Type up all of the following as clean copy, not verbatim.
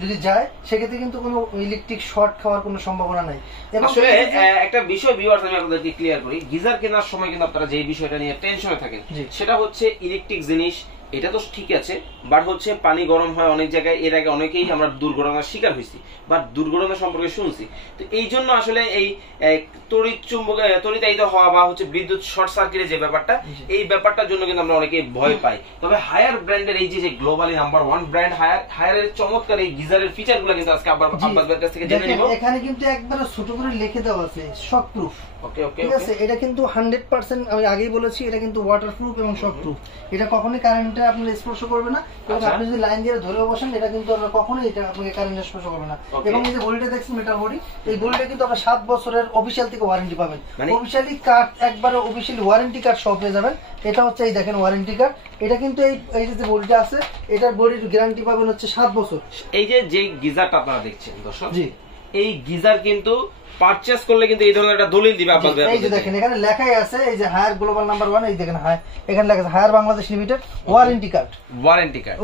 যদি যায় সেক্ষেত্রে কিন্তু কোনো ইলেকট্রিক শর্ট খাওয়ার কোনো সম্ভাবনা নাই। আসলে একটা বিষয় ভিউয়ার্স আমি আপনাদেরকে ক্লিয়ার করি, গিজার কেনার সময় কিন্তু আপনারা যে বিষয়টা নিয়ে টেনশনে থাকেন সেটা হচ্ছে ইলেকট্রিক জিনিস, এটা তো ঠিক আছে, বাট হচ্ছে পানি গরম হয় অনেক জায়গায়, এর আগে অনেকেই আমরা দুর্ঘটনার শিকার হয়েছি বা দুর্ঘটনা সম্পর্কে শুনছি। তো এই জন্য আসলে এই তড়িৎ চুম্বক তড়িতায়িত হওয়া বা হচ্ছে বিদ্যুৎ শর্ট সার্কিটের যে ব্যাপারটা, এই ব্যাপারটার জন্য কিন্তু আমরা অনেকে ভয় পাই। তবে হায়ার ব্র্যান্ডের এই যে গ্লোবালি নাম্বার 1 ব্র্যান্ড হায়ারের চমৎকার এই গিজারের ফিচারগুলো কিন্তু আজকে আব্বাস কাছ থেকে জেনে নিব। এখানে কিন্তু একবারে ছোট করে লিখে দেওয়া আছে শক প্রুফ। ওকে ওকে ঠিক আছে, এটা কিন্তু 100% আমি আগেই বলেছি, এটা কিন্তু ওয়াটারপ্রুফ এবং শক প্রুফ। এটা কখনোই কারেন্টে আপনি স্পর্শ করবে না, এবং আপনি যদি লাইন দিয়ে ধরে বসেন এটা কিন্তু আমরা কখনোই এটা আপনাকে কারেন্টে স্পর্শ করবে না। এবং এই যে বডিটা দেখছেন মেটাল বডি, এই বডিটা কিন্তু আপনারা 7 বছরের অফিশিয়াল থেকে ওয়ারেন্টি পাবেন। অফিশিয়ালি কার্ড একবারে অফিশিয়ালি ওয়ারেন্টি কার্ড সব পেয়ে যাবেন। এটা হচ্ছে এই দেখেন ওয়ারেন্টি কার্ড। এটা কিন্তু এই যে বডিটা আছে এটার বডির গ্যারান্টি পাবেন হচ্ছে 7 বছর। এই যে গিজারটা আপনারা দেখছেন দর্শক, জি এই গিজার কিন্তু পারচেজ করলে কিন্তু এই ধরনের একটা দলিল দিবে আপনাদের। এই যে দেখেন এখানে লেখাই আছে, এই যে হায়ার গ্লোবাল নাম্বার 1, এই দেখেন এখানে লেখা আছে Haier Bangladesh limited warranty card.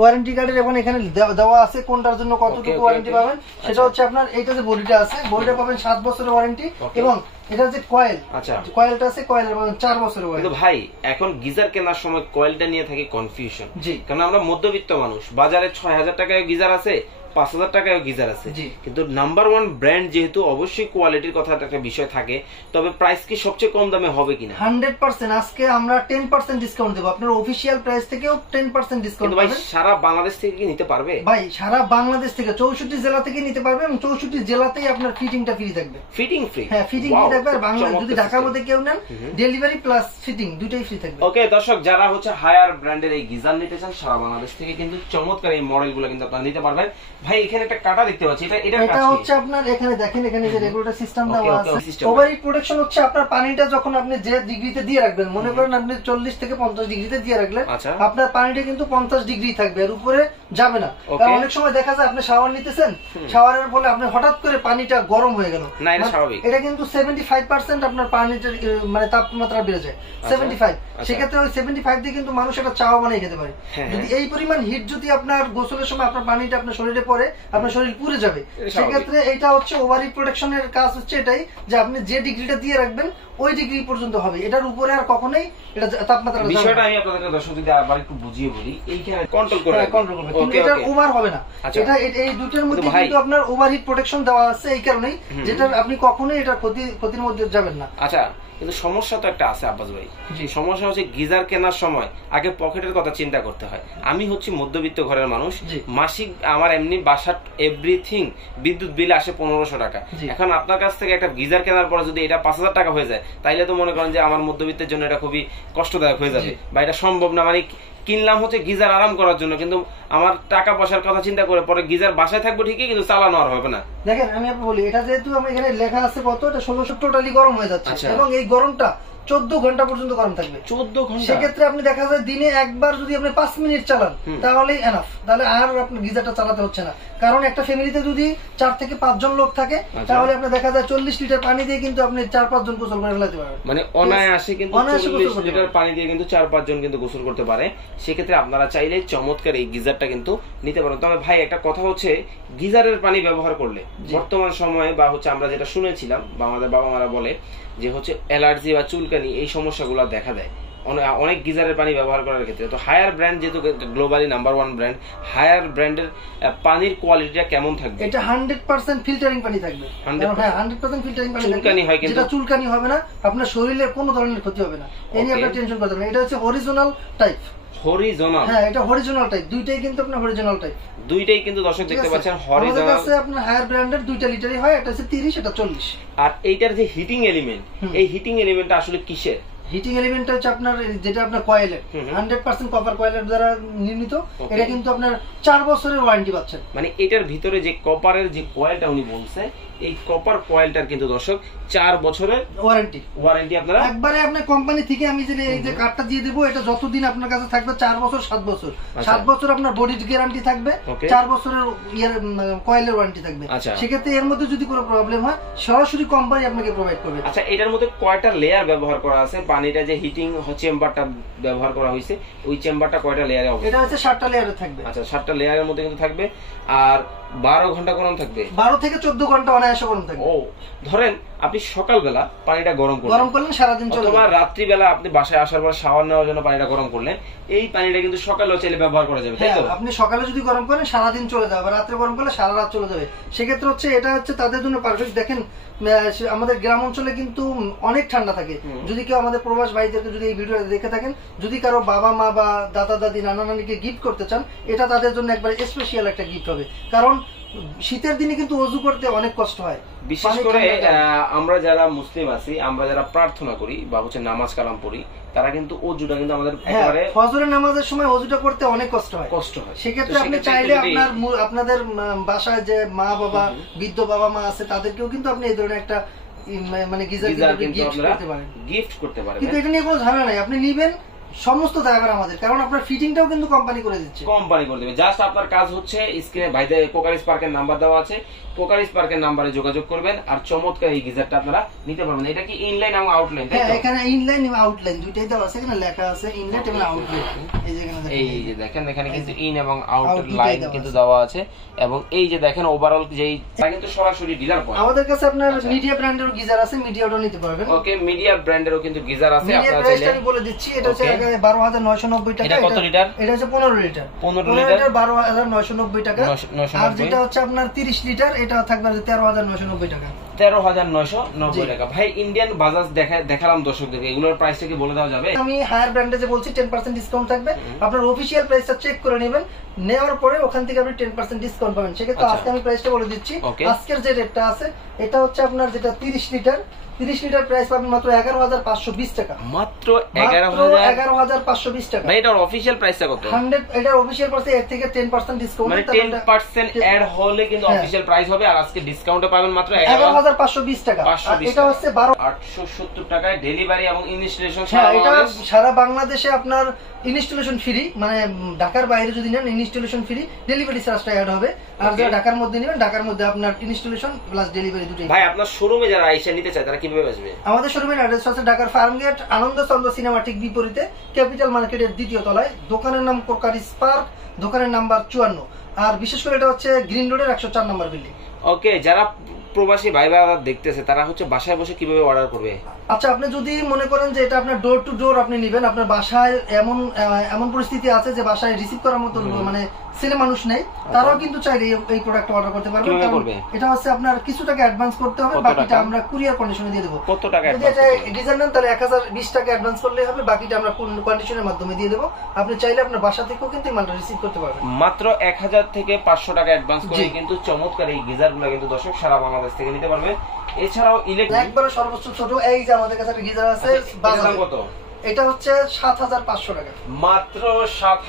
Warranty কার্ডের এবং এখানে দেওয়া আছে কোনটার জন্য কতটুকু ওয়ারেন্টি পাবেন। সেটা হচ্ছে আপনার এইটা যে বডিটা আছে, বডিটা পাবেন 7 বছরের ওয়ারেন্টি, এবং এটা যে কয়েল, আচ্ছা কয়েলটা আছে, কয়েলের পাবেন 4 বছরের ওয়ারেন্টি। কিন্তু ভাই এখন গিজার কেনার সময় কয়েলটা নিয়ে থাকে কনফিউশন, কারণ আমরা মধ্যবিত্ত মানুষ, বাজারে 6000 টাকায় গিজার আছে, 5000 টাকায় গিজার আছে, কিন্তু নাম্বার 1 ব্র্যান্ড যেহেতু অবশ্যই কোয়ালিটির কথা একটা বিষয় থাকে। তবে প্রাইস কি সবচেয়ে কম দামে হবে কিনা? 100% আজকে আমরা 10% ডিসকাউন্ট দেব। আপনার অফিশিয়াল প্রাইস থেকেও 10% ডিসকাউন্ট পাবেন। ভাই সারা বাংলাদেশ থেকে কি নিতে পারবে? ভাই সারা বাংলাদেশ থেকে 64 জেলা থেকে নিতে পারবে, এবং 64 জেলাতেই আপনার ফিটিংটা ফ্রি থাকবে। Fitting free? হ্যাঁ ফিটিং ফ্রি থাকবে। আর বাংলাদেশ যদি ঢাকার মধ্যে কেউ নেন, ডেলিভারি প্লাস ফিটিং দুটোই ফ্রি থাকবে। ওকে দর্শক, যারা হচ্ছে হায়ার ব্র্যান্ডের এই গিজার নিতে চান সারা বাংলাদেশ থেকে কিন্তু চমৎকার এই মডেলগুলো কিন্তু আপনারা নিতে পারবেন। ভাই এখানে একটা কাটা দেখতে পাচ্ছি, এটা হচ্ছে আপনার এখানে দেখেন, এখানে যে রেগুলেটর সিস্টেম দেওয়া আছে। ওভারহিট প্রোটেকশন হচ্ছে আপনার পানিটা যখন আপনি যে ডিগ্রিতে দিয়ে রাখবেন, মনে করেন আপনি 40 থেকে 50 ডিগ্রিতে দিয়ে রাখলেন, আপনার পানিটা কিন্তু 50 ডিগ্রি থাকবে, এর উপরে যাবে না। কারণ অনেক সময় দেখা যায় আপনি শাওয়ার নিতেছেন, শাওয়ারের ফলে আপনি হঠাৎ করে পানিটা গরম হয়ে গেল, না এটা স্বাভাবিক। এটা কিন্তু 75% আপনার পানিটার মানে তাপমাত্রা বেড়ে যায় 75। সেক্ষেত্রে ওই 75 দিয়ে কিন্তু মানুষ একটা চাওয়া বানিয়ে খেতে পারে। যদি এই পরিমাণ হিট যদি আপনার গোসলের সময় আপনার পানিটা আপনার শরীরে পড়ে, আপনার শরীর পুড়ে যাবে। সেক্ষেত্রে এটা হচ্ছে ওভারহিট প্রোটেকশনের কাজ হচ্ছে এটাই, যে আপনি যে ডিগ্রিটা দিয়ে রাখবেন ওই ডিগ্রি পর্যন্ত হবে, এটার উপরে আর কখনোই এটা তাপমাত্রা বিষয়টা আমি আপনাদের দর্শক যদি আবার একটু বুঝিয়ে বলি, এইখানে কন্ট্রোল করবে, কিন্তু এটা ওভার হবে না। এটা এই দুটোর মধ্যে কিন্তু আপনার ওভারহিট প্রোটেকশন দেওয়া আছে এই কারণেই, যেটা আপনি কখনোই এটা ক্ষতির মধ্যে যাবেন না। আচ্ছা, কিন্তু সমস্যা তো একটা আছে আব্বাস ভাই। সমস্যা হচ্ছে গিজার কেনার সময় আগে পকেটের কথা চিন্তা করতে হয়। আমি হচ্ছে মধ্যবিত্ত ঘরের মানুষ, মাসিক আমার এমনি বাসার এভরিথিং বিদ্যুৎ বিল আসে 1500 টাকা। এখন আপনার কাছ থেকে একটা গিজার কেনার পরে যদি এটা 5000 টাকা হয়ে যায়, তাইলে তো মনে করেন যে আমার মধ্যবিত্তের জন্য এটা খুবই কষ্টদায়ক হয়ে যাবে, বা এটা সম্ভব না। মানে কিনলাম হচ্ছে গিজার আরাম করার জন্য, কিন্তু আমার টাকা পয়সার কথা চিন্তা করে পরে গিজার বাসায় থাকবে ঠিকই, কিন্তু চালানো আর হবে না। দেখেন আমি আপনাকে বলি, এটা যেহেতু আমি এখানে লেখা আছে কত, এটা 1600 টোটালি গরম হয়ে যাচ্ছে, এবং এই গরমটা 14 ঘন্টা পর্যন্ত গরম থাকবে। 14 ঘন্টা? সেক্ষেত্রে আপনি দেখা যায় দিনে একবার যদি আপনি 5 মিনিট চালান তাহলেই এনাফ, তাহলে আর আপনার গিজারটা চালাতে হচ্ছে না। কারণ একটা ফ্যামিলিতে যদি 4 থেকে 5 জন লোক থাকে, তাহলে আপনার দেখা যায় 40 লিটার পানি দিয়ে কিন্তু আপনি 4-5 জন গোসল করে ফেলাতে পারবেন। মানে অনায়াসে কিন্তু 40 লিটার পানি দিয়ে কিন্তু 4-5 জন কিন্তু গোসল করতে পারে। সেক্ষেত্রে আপনারা চাইলে চমৎকার এই গিজারটা কিন্তু নিতে পারেন। তবে ভাই একটা কথা হচ্ছে, গিজারের পানি ব্যবহার করলে বর্তমান সময়ে বা হচ্ছে আমরা যেটা শুনেছিলাম বা আমাদের বাবা মারা বলে যে হচ্ছে অ্যালার্জি বা চুলকানি এই সমস্যাগুলো দেখা দেয় অনেক গিজারের পানি ব্যবহার করার ক্ষেত্রে। তো হায়ার ব্র্যান্ড যেহেতু গ্লোবালি নাম্বার 1 ব্র্যান্ড, হায়ার ব্র্যান্ডের পানির কোয়ালিটিটা কেমন থাকবে? এটা 100% ফিল্টারিং পানি থাকবে। হ্যাঁ 100% ফিল্টারিং পানি। চুলকানি হয় কিন্তু, যেটা চুলকানি হবে না, আপনার শরীরে কোনো ধরনের ক্ষতি হবে না, এই নিয়ে আপনার টেনশন করতে হবে না। এটা হচ্ছে হরিজোনাল টাইপ। হরিজোনাল? হ্যাঁ এটা হরিজোনাল টাইপ, দুইটাই কিন্তু আপনার হরিজোনাল টাইপ, দুইটাই কিন্তু দর্শক দেখতে পাচ্ছেন হরিজোনাল। আমাদের কাছে আপনার হায়ার ব্র্যান্ডের 2টা লিটারই হয়, একটা হচ্ছে 30, এটা 40। আর এইটার যে হিটিং এলিমেন্ট, এই হিটিং এলিমেন্টটা আসলে কিসের? হিটিং এলিমেন্টটা হচ্ছে আপনার যেটা আপনার কয়েলের 100% কপার কয়েলের দ্বারা নির্মিত। এটা কিন্তু আপনার 4 বছরের ওয়ারেন্টি পাচ্ছেন। মানে এটার ভিতরে যে কপারের যে কয়েলটা উনি বলছে, এই কপার কয়েলটার কিন্তু দর্শক 4 বছরের ওয়ারেন্টি আপনারা একবারে আপনার কোম্পানি থেকে আমি যে এই যে কার্ডটা দিয়ে দেব, এটা যতদিন আপনার কাছে থাকবে 4 বছর 7 বছর 7 বছর আপনার বডি গ্যারান্টি থাকবে, 4 বছরের কয়েলের ওয়ারেন্টি থাকবে। সেক্ষেত্রে এর মধ্যে যদি কোনো প্রবলেম হয় সরাসরি কোম্পানি আপনাকে প্রোভাইড করবে। আচ্ছা, এটার মধ্যে কয়টা লেয়ার ব্যবহার করা আছে পানি পানিটা যে হিটিং চেম্বারটা ব্যবহার করা হয়েছে, ওই চেম্বারটা কয়টা লেয়ারে হবে? এটা হচ্ছে 7টা লেয়ারে থাকবে। আচ্ছা, 7টা লেয়ারের মধ্যে কিন্তু থাকবে। আর 12 ঘন্টা গরম থাকবে? 12 থেকে 14 ঘন্টা অনায়াসে গরম থাকবে। ও, ধরেন আপনি সকালবেলা পানিটা গরম করলেন সারাদিন চলে, অথবা রাত্রিবেলা আপনি বাসায় আসার পর শাওয়ার নেওয়ার জন্য পানিটা গরম করলেন, এই পানিটা কিন্তু সকালেও চাইলে ব্যবহার করা যাবে, তাই তো? আপনি সকালে যদি গরম করেন সারাদিন চলে যাবে, রাত্রে গরম করলে সারা রাত চলে যাবে। সেক্ষেত্রে হচ্ছে এটা হচ্ছে তাদের জন্য পারফেক্ট। দেখেন আমাদের গ্রাম অঞ্চলে কিন্তু অনেক ঠান্ডা থাকে। যদি কেউ আমাদের প্রবাস ভাইদেরকে যদি এই ভিডিও দেখে থাকেন, যদি কারো বাবা মা বা দাদা দাদি নানা নানিকে গিফট করতে চান, এটা তাদের জন্য একবার স্পেশাল একটা গিফট হবে। কারণ শীতের দিনে কিন্তু ওযু করতে অনেক কষ্ট হয়। বিশেষ করে আমরা যারা মুসলিম আছি, আমরা যারা প্রার্থনা করি বা হচ্ছে নামাজ কালাম পড়ি, তারা কিন্তু ওযুটা কিন্তু আমাদের একেবারে ফজরের নামাজের সময় ওযুটা করতে অনেক কষ্ট হয়। সেক্ষেত্রে আপনি চাইলে আপনাদের বাসায় যে মা বাবা বৃদ্ধ বাবা মা আছে, তাদেরকেও কিন্তু আপনি এই ধরনের একটা মানে গিজার গিফট করতে পারেন। কিন্তু এটা নিয়ে কোনো ঝামেলা নাই, আপনি নিবেন সমস্ত ড্রাইভার আমাদের, কারণ আপনার ফিটিংটাও কিন্তু কোম্পানি করে দিচ্ছে। কোম্পানি করে দেবে। জাস্ট আপনার কাজ হচ্ছে স্ক্রিনে ভাইদের কোকারিস পার্কের নাম্বার দেওয়া আছে, কোকারিস পার্কের নাম্বারে যোগাযোগ করবেন আর চমৎকার এই গিজারটা আপনারা নিতে পারবেন। এটা কি ইনলাইন এবং আউটলাইন? হ্যাঁ, এখানে ইনলাইন এবং আউটলাইন দুইটাই দেওয়া আছে। এখানে লেখা আছে ইনলাইন এবং আউটলাইন। এই যে দেখেন এখানে কিন্তু ইন এবং আউট লাইন কিন্তু দেওয়া আছে। এবং এই যে দেখেন ওভারঅল যেই কিন্তু সরাসরি ডিলার পয়েন্ট। আমাদের কাছে আপনার মিডিয়া ব্র্যান্ডেরও গিজার আছে, মিডিয়াটাও নিতে পারবেন। ওকে, মিডিয়া ব্র্যান্ডেরও কিন্তু গিজার আছে। আপনারা চাইলে আমি বলে দিচ্ছি, এটা হচ্ছে 12,990 টাকা। এটা কত লিটার? এটা হচ্ছে 15 লিটার। 15 লিটার 12,990 টাকা। আর যেটা হচ্ছে আপনার 30 লিটার, এটা থাকবে 13,990 টাকা। 13,990 টাকা। ভাই ইন্ডিয়ান বাজাজ দেখালাম দর্শকদেরকে, এগুলোর প্রাইসটা কি বলে দেওয়া যাবে? আমি হায়ার ব্র্যান্ডে যে বলছি 10% ডিসকাউন্ট থাকবে। আপনার অফিশিয়াল প্রাইসটা চেক করে নেবেন, নেওয়ার পরে ওখান থেকে আপনি 10% ডিসকাউন্ট পাবেন। সেক্ষেত্রে আজকে আমি প্রাইসটা বলে দিচ্ছি। আজকের যে রেটটা আছে, এটা হচ্ছে আপনার যেটা 30 লিটার প্রাইস পাবেন মাত্র 11,520 টাকা। মাত্র 11,520 টাকা। ভাই এটার অফিশিয়াল প্রাইসটা কত? 100। এটার অফিশিয়াল প্রাইসে এর থেকে 10% ডিসকাউন্ট, মানে 10% এড হলে কিন্তু অফিশিয়াল প্রাইস হবে। আর আজকে ডিসকাউন্টে পাবেন মাত্র 11,520 টাকা। এটা হচ্ছে 12,870 টাকায় ডেলিভারি এবং ইনস্টলেশন। এটা সারা বাংলাদেশে আপনার ইনস্টলেশন ফ্রি, মানে ঢাকার বাইরে যদি নেন ইনস্টলেশন ফ্রি, ডেলিভারি চার্জটা অ্যাড হবে। আর যারা ঢাকার মধ্যে নেবেন, ঢাকার মধ্যে আপনার ইনস্টলেশন প্লাস ডেলিভারি দুটোই। ভাই আপনার শোরুমে যারা আইসা নিতে চায় তারা কিভাবে আসবে? আমাদের শোরুমের অ্যাড্রেস আছে ঢাকার ফার্মগেট আনন্দ চন্দ্র সিনেমা ঠিক বিপরীতে, ক্যাপিটাল মার্কেটের 2য় তলায়। দোকানের নাম কোকারিস পার্ক, দোকানের নাম্বার 54। আর বিশেষ করে এটা হচ্ছে গ্রিন রোডের 104 নম্বর বিল্ডিং। ওকে, যারা প্রবাসী ভাই ভাইরা দেখতেছে তারা হচ্ছে বাসায় বসে কিভাবে অর্ডার করবে? আচ্ছা, আপনি যদি মনে করেন যে এটা আপনার ডোর টু ডোর আপনি নেবেন, আপনার বাসায় এমন পরিস্থিতি আছে যে বাসায় রিসিভ করার মতো মানে ছেলে মানুষ নেই, তারাও কিন্তু চাইলে এই প্রোডাক্ট অর্ডার করতে পারবেন। এটা হচ্ছে আপনার কিছু টাকা অ্যাডভান্স করতে হবে, বাকিটা আমরা কুরিয়ার কন্ডিশনে দিয়ে দেবো। কত টাকা? যদি এটা ডিজাইন নেন তাহলে 1020 টাকা অ্যাডভান্স করলেই হবে, বাকিটা আমরা কন্ডিশনের মাধ্যমে দিয়ে দেবো। আপনি চাইলে আপনার বাসা থেকেও কিন্তু এই মালটা রিসিভ করতে পারবেন। মাত্র 1000 থেকে 500 টাকা অ্যাডভান্স করে কিন্তু চমৎকার এই গিজারগুলো কিন্তু দর্শক সারা বাংলাদেশ থেকে নিতে পারবে। এছাড়াও ইলেকট্রিক একবারে সর্বোচ্চ ছোট এই যে আমাদের কাছে একটা গিজার আছে। কত? এটা হচ্ছে 7,500 টাকা। মাত্র 7